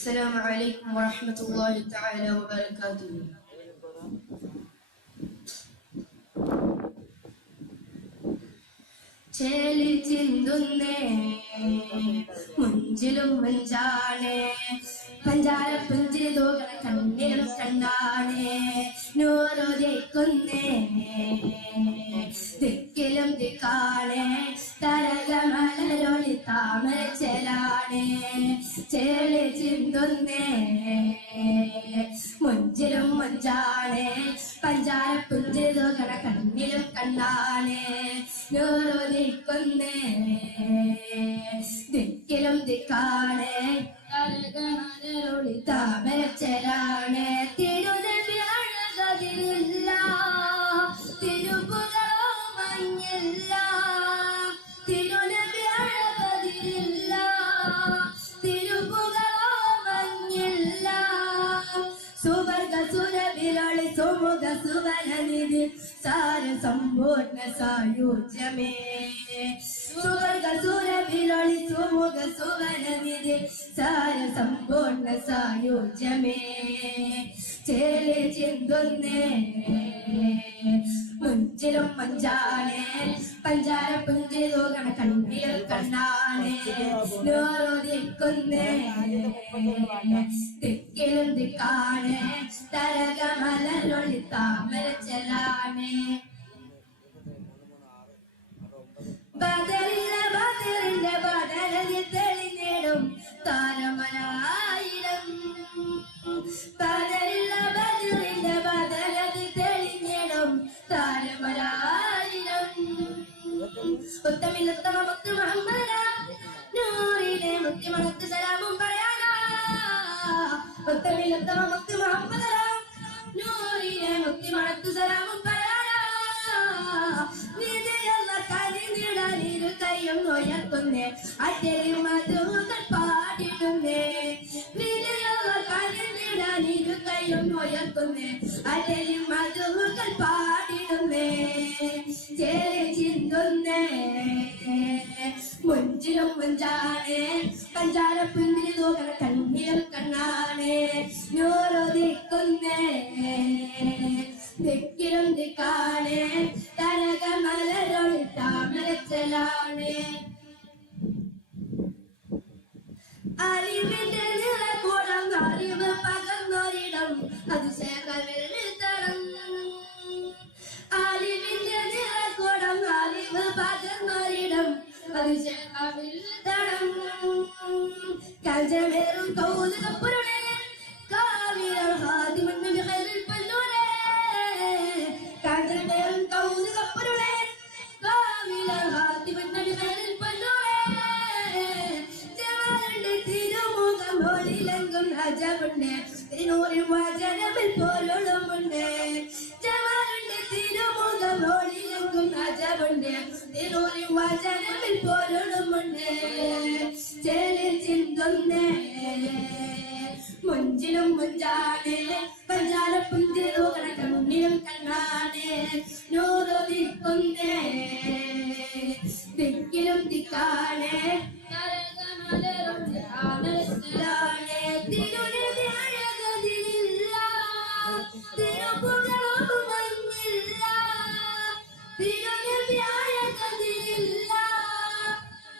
السلام عليكم ورحمة الله تعالى وبركاته. ചേലി ചിന്തുന്നേ മുഞ്ചിലും മഞ്ചാണേ പഞ്ചാര പുഞ്ചിരി തോകണ കണ്ണിലും കണ്ണാണേ നൂറുദിക്കുന്നേ ദിക്കിലും ദിക്കാണേ തരകമലരൊളി താമര ചെലാണേ ചേലി ചിന്തുന്നേ മുഞ്ചിലും മഞ്ചാണേ പഞ്ചാര പുഞ്ചിരി തോകണ കണ്ണിലും കണ്ണാണേ നൂറുദിക്കുന്നേ ദിക്കിലും ദിക്കാണേ തരകമലരൊളി താമര ചെലാണേ തിരുനബി അഴകതിരില്ല തിരുപുകളോ മഞ്ഞില്ല തിരുനബി അഴകതിരില്ല തിരുപുകളോ മഞ്ഞില്ല സുവർഗ സുരവിരളി സുമുഖ സുവനനിധി സാര സമ്പൂർണ്ണ സായുജ്യമേ സുവർഗ സുരവിരളി സുമുഖ സുവനനിധി സാര സമ്പൂർണ്ണ സായുജ്യമേ ചേലി ചിന്തുന്നേ മുഞ്ചിലും മഞ്ചാണേ പഞ്ചാര പുഞ്ചിരി തോകണ കണ്ണിലും കണ്ണാണേ നൂറുദിക്കുന്നേ ദിക്കിലും ദിക്കാണേ തരകമലരൊളി താമര ചെലാണേ ബദറിന്റെ ബദലതി തെളിഞ്ഞിടും താരമലായിരം ബദറിന്റെ ബദലതി തെളിഞ്ഞിടും താരമലായിരം ഉത്തമിലുത്തമ മുത്ത് മുഹമ്മദ നൂറിനെ മുത്തി മണത്ത് സലാമും പറയാനാ ഉത്തമിലുത്തമ മുത്ത് മുഹമ്മദ നൂറിനെ മുത്തി മണത്ത് സലാമും പറയാനാ വിജയുള്ള കരിനിടലിരു കയ്യും നോയക്കുന്നേ അറ്റരി മധുകൾ പാടിടുന്നേ വിജയുള്ള കരിനിടലിരു കയ്യും നോയക്കുന്നേ അറ്റരി മധുകൾ പാടിടുന്നേ ചേലി ചിന്തുന്നേ മുഞ്ചിലും മുഞ്ചാണേ പഞ്ചാര പുഞ്ചിരി തോകണ കണ്ണിലും കണ്ണാണേ നൂറുദിക്കുന്നേ ദിക്കിലും ദിക്കാണേ തരകമലരൊളി താമര ചെലാണേ അറിവിന്റെ നിറകൂടം അറിവ് പകർന്നൊരിടം അതിശയകവിതളം അറിവിന്റെ നിറകൂടം അറിവ് പകർന്നൊരിടം അതിശയകവിതളം കഞ്ചമേറും കൗതുകപ്പുരുളേ കാവിരം ഹാദിമെന്ന് വിഹരിൽ പൊന്നൂരേ കഞ്ചമേറും കൗതുകപ്പുരുളേ കാവിരം ഹാദിമെന്ന് വിഹരിൽ പൊന്നൂരേ ജമാലുണ്ട് തിരുമുഖം ഒളിലെങ്കും അജബുണ്ട് തിനൂരിൽ വചനമിൽ പോലുമുണ്ട് ജമാലുണ്ട് തിരുമുഖം ഒളിലെങ്കും അജബുണ്ട് തിനൂരിൽ വചനമിൽ പോലുമുണ്ട് ചേലി ചിന്തുന്നേ മുഞ്ചിലും മുഞ്ചാണേ പഞ്ചാര പുഞ്ചിരി തോകണ കണ്ണിലും കണ്ണാണേ നൂറുദിക്കുന്നേ ദിക്കിലും ദിക്കാണേ തരകമലരൊളി താമര ചെലാണേ തിരുനബി അഴകതിരില്ല തിരുപുകളോ മഞ്ഞില്ല തിരുനബി അഴകതിരില്ല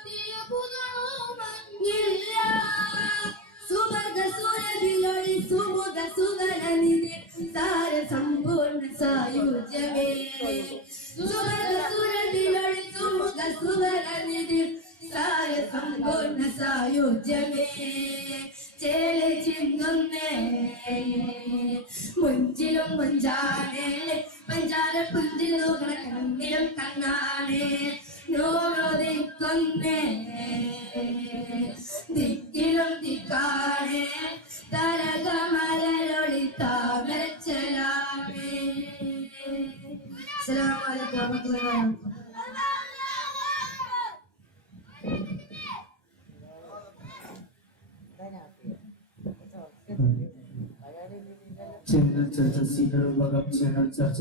തിരുപുകളോ മഞ്ഞില്ല സുവർഗ സുരവിരളി സുമുഖ സുവനനിധി സാര സമ്പൂർണ്ണ സായുജ്യമേ സുവർഗ സുരവിരളി സുമുഖ സുവനനിധി സാര സമ്പൂർണ്ണ സായുജ്യമേ ചേലി ചിന്തുന്നേ മുഞ്ചിലും മുഞ്ചാണേ പഞ്ചാര പുഞ്ചിരി തോകണ കണ്ണിലും കണ്ണാണേ നൂറുദിക്കുന്നേ ദിക്കിലും ദിക്കാണേ തരകമലരൊളി താമര ചെലാണേ. അസ്സലാമു അലൈക്കും വറഹ്മത്തുള്ളാഹി channel church senior program channel church